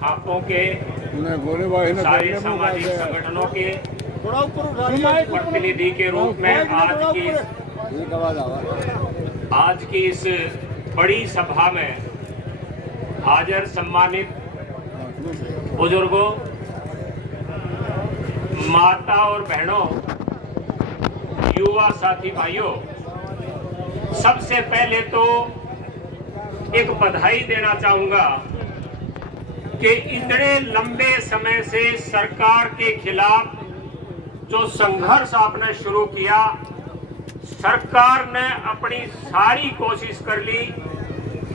खापों के, सारे सामाजिक संगठनों के प्रतिनिधि के रूप में आज की इस बड़ी सभा में हाजिर सम्मानित बुजुर्गों, माता और बहनों, युवा साथी भाइयों, सबसे पहले तो एक बधाई देना चाहूंगा कि इतने लंबे समय से सरकार के खिलाफ जो संघर्ष आपने शुरू किया, सरकार ने अपनी सारी कोशिश कर ली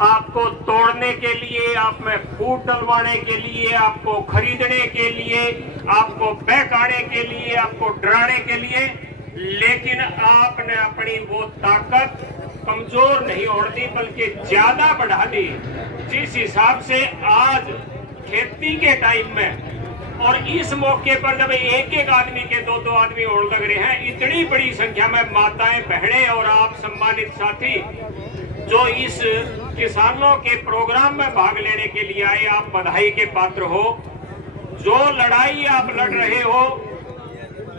आपको तोड़ने के लिए, आप में फूट डलवाने के लिए, आपको खरीदने के लिए, आपको बहकाने के लिए, आपको डराने के लिए, लेकिन आपने अपनी वो ताकत कमजोर नहीं होने दी बल्कि ज्यादा बढ़ा दी। जिस हिसाब से आज खेती के टाइम में और इस मौके पर जब एक एक आदमी के दो दो आदमी और लग रहे हैं, इतनी बड़ी संख्या में माताएं, बहनें और आप सम्मानित साथी जो इस किसानों के प्रोग्राम में भाग लेने के लिए आए, आप बधाई के पात्र हो। जो लड़ाई आप लड़ रहे हो,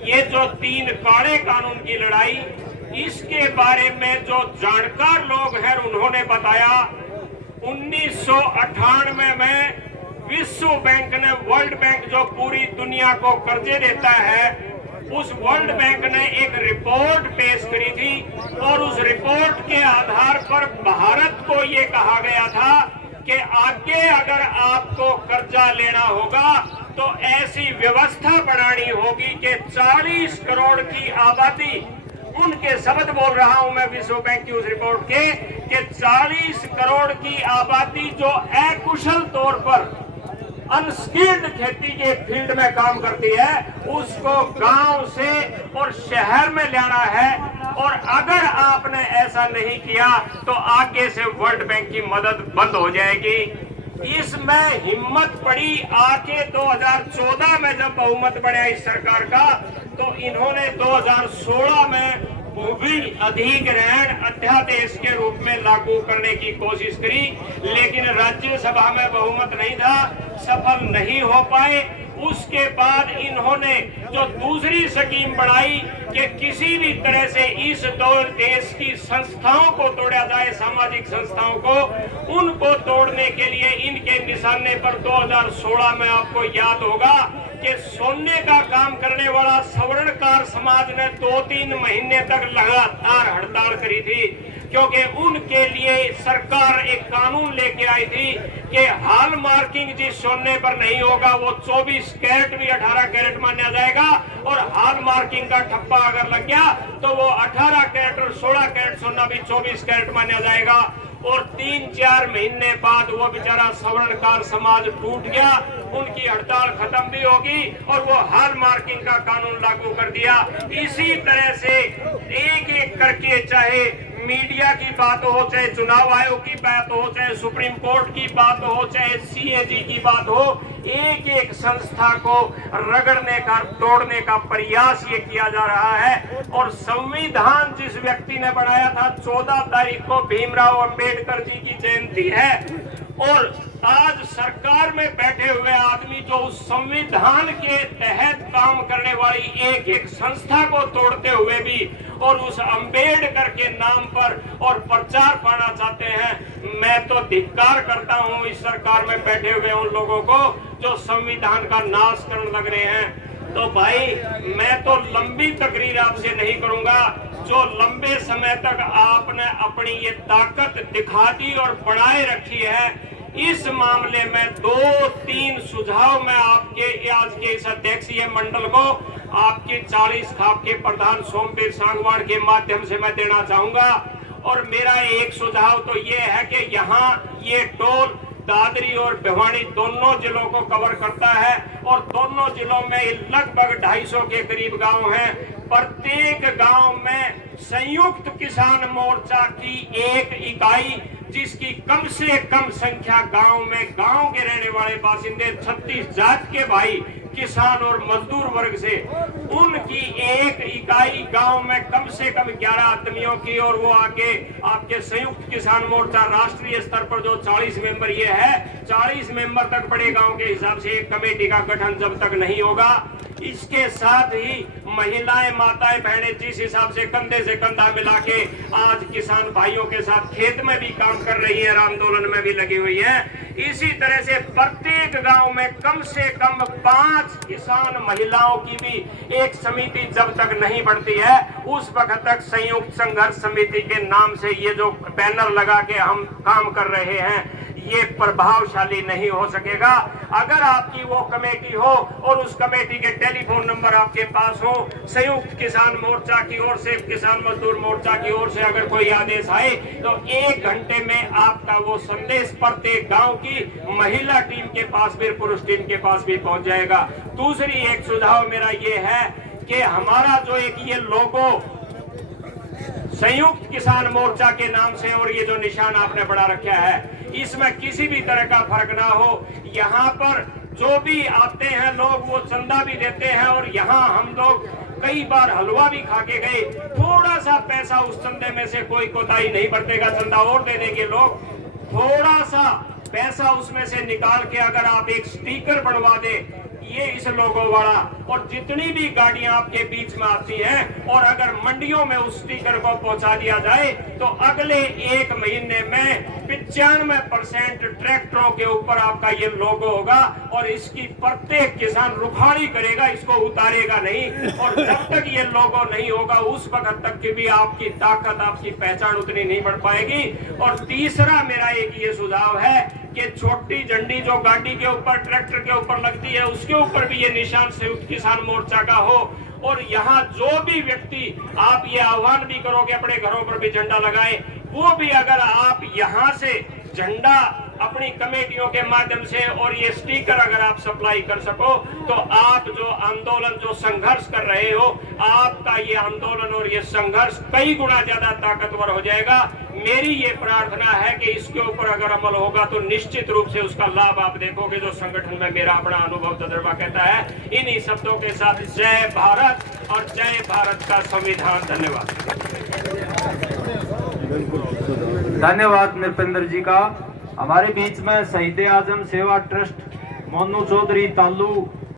ये जो 3 काले कानून की लड़ाई, इसके बारे में जो जानकार लोग हैं उन्होंने बताया 1998 में विश्व बैंक ने, वर्ल्ड बैंक जो पूरी दुनिया को कर्जे देता है, उस वर्ल्ड बैंक ने एक रिपोर्ट पेश करी थी और उस रिपोर्ट के आधार पर भारत को ये कहा गया था कि आगे अगर आपको कर्जा लेना होगा तो ऐसी व्यवस्था बनानी होगी कि 40 करोड़ की आबादी, उनके शब्द बोल रहा हूं मैं विश्व बैंक की उस रिपोर्ट के, कि 40 करोड़ की आबादी जो अकुशल तौर पर अनस्किल्ड खेती के फील्ड में काम करती है, उसको गांव से और शहर में लाना है। और अगर आपने ऐसा नहीं किया तो आगे से वर्ल्ड बैंक की मदद बंद हो जाएगी। इसमें हिम्मत पड़ी आके 2014 में जब बहुमत बढ़ा इस सरकार का, तो इन्होंने 2016 में भूमि अधिग्रहण अध्यादेश के रूप में लागू करने की कोशिश करी, लेकिन राज्यसभा में बहुमत नहीं था, सफल नहीं हो पाए। उसके बाद इन्होंने जो दूसरी स्कीम बढ़ाई कि किसी भी तरह से इस देश की संस्थाओं को तोड़ा जाए, सामाजिक संस्थाओं को, उनको तोड़ने के लिए इनके निशाने पर 2016 में आपको याद होगा कि सोने का काम करने वाला सवर्णकार समाज ने 2-3 महीने तक लगातार हड़ताल करी थी, क्योंकि उनके लिए सरकार एक कानून लेके आई थी कि हॉल मार्किंग जिस सोने पर नहीं होगा वो 24 कैरेट भी 18 कैरेट माना जाएगा, और हॉल मार्किंग का ठप्पा अगर लग गया तो वो 18 कैरेट और 16 कैरेट सोना भी 24 कैरेट माना जाएगा। और 3-4 महीने बाद वो बेचारा सवर्णकार समाज टूट गया, उनकी हड़ताल खत्म भी होगी और वो हॉल मार्किंग का कानून लागू कर दिया। इसी तरह से एक एक करके, चाहे मीडिया की बात हो, चाहे चुनाव आयोग की बात हो, चाहे सुप्रीम कोर्ट की बात हो, चाहे सीएजी की बात हो, एक एक संस्था को रगड़ने का, तोड़ने का प्रयास ये किया जा रहा है। और संविधान जिस व्यक्ति ने बनाया था, 14 तारीख को भीमराव अंबेडकर जी की जयंती है, और आज सरकार में बैठे हुए आदमी जो उस संविधान के तहत काम करने वाली एक एक संस्था को तोड़ते हुए भी और उस अंबेडकर के नाम पर और प्रचार पाना चाहते हैं, मैं तो धिक्कार करता हूं इस सरकार में बैठे हुए उन लोगों को जो संविधान का नाश करने लग रहे हैं। तो भाई, मैं तो लंबी तकरीर आपसे नहीं करूंगा। जो लंबे समय तक आपने अपनी ये ताकत दिखा दी और बढ़ाए रखी है, इस मामले में 2-3 सुझाव मैं आपके आज के इस अध्यक्षीय मंडल को, आपके 40 खाप के प्रधान सोमवीर सांगवान के माध्यम से मैं देना चाहूंगा। और मेरा एक सुझाव तो ये है कि यहाँ ये टोल दादरी और भिवानी दोनों जिलों को कवर करता है, और दोनों जिलों में लगभग 250 के करीब गांव हैं। प्रत्येक गांव में संयुक्त किसान मोर्चा की एक इकाई, जिसकी कम से कम संख्या गांव में, गांव के रहने वाले बासिंदे 36 जात के भाई किसान और मजदूर वर्ग से, उनकी एक इकाई गांव में कम से कम 11 आदमियों की, और वो आके आपके संयुक्त किसान मोर्चा राष्ट्रीय स्तर पर जो 40 मेंबर ये है, 40 मेंबर तक बड़े गांव के हिसाब से एक कमेटी का गठन जब तक नहीं होगा। इसके साथ ही महिलाएं, माताएं, बहनें जिस हिसाब से कंधे से कंधा मिला के आज किसान भाइयों के साथ खेत में भी काम कर रही है, आंदोलन में भी लगी हुई है, इसी तरह से प्रत्येक गांव में कम से कम 5 किसान महिलाओं की भी एक समिति जब तक नहीं बनती है, उस वक्त तक संयुक्त संघर्ष समिति के नाम से ये जो बैनर लगा के हम काम कर रहे हैं, ये प्रभावशाली नहीं हो सकेगा। अगर आपकी वो कमेटी हो और उस कमेटी के टेलीफोन नंबर आपके पास हो, संयुक्त किसान मोर्चा की ओर से, किसान मजदूर मोर्चा की ओर से अगर कोई आदेश आए तो 1 घंटे में आपका वो संदेश प्रत्येक गांव की महिला टीम के पास भी, पुरुष टीम के पास भी पहुंच जाएगा। दूसरी एक सुझाव मेरा ये है कि हमारा जो एक ये लोगो संयुक्त किसान मोर्चा के नाम से और ये जो निशान आपने बना रखा है, इसमें किसी भी तरह का फर्क ना हो। यहाँ पर जो भी आते हैं लोग वो चंदा भी देते हैं, और यहाँ हम लोग कई बार हलवा भी खा के गए। थोड़ा सा पैसा उस चंदे में से कोई कोताही नहीं बरतेगा, चंदा और दे देंगे लोग। थोड़ा सा पैसा उसमें से निकाल के अगर आप एक स्टिकर बनवा दे ये इस लोगों वाला, और जितनी भी गाड़ियां आपके बीच में आती हैं, और अगर मंडियों में उस स्टिकर को पहुंचा दिया जाए तो अगले 1 महीने में 95% ट्रैक्टरों के ऊपर आपका ये लोगो होगा, और इसकी प्रत्येक किसान रुखाड़ी करेगा, इसको उतारेगा नहीं। और जब तक ये लोगो नहीं होगा उस वक्त तक की भी आपकी ताकत, आपकी पहचान उतनी नहीं बढ़ पाएगी। और तीसरा मेरा एक ये सुझाव है कि छोटी झंडी जो गाड़ी के ऊपर, ट्रैक्टर के ऊपर लगती है, उसके ऊपर भी ये निशान संयुक्त किसान मोर्चा का हो। और यहाँ जो भी व्यक्ति, आप ये आह्वान भी करोगे अपने घरों पर भी झंडा लगाएं, वो भी अगर आप यहाँ से झंडा अपनी कमेटियों के माध्यम से और ये स्टिकर अगर आप सप्लाई कर सको तो आप जो आंदोलन, जो संघर्ष कर रहे हो, आपका ये आंदोलन और ये संघर्ष कई गुना ज्यादा ताकतवर हो जाएगा। मेरी ये प्रार्थना है कि इसके ऊपर अगर अमल होगा तो निश्चित रूप से उसका लाभ आप देखोगे, जो संगठन में मेरा अपना अनुभव तजुर्बा कहता है। इन्हीं शब्दों के साथ जय भारत और जय भारत का संविधान। धन्यवाद। धन्यवाद नृपेंद्र जी का। हमारे बीच में शहीद आजम सेवा ट्रस्ट मोनू चौधरी तालू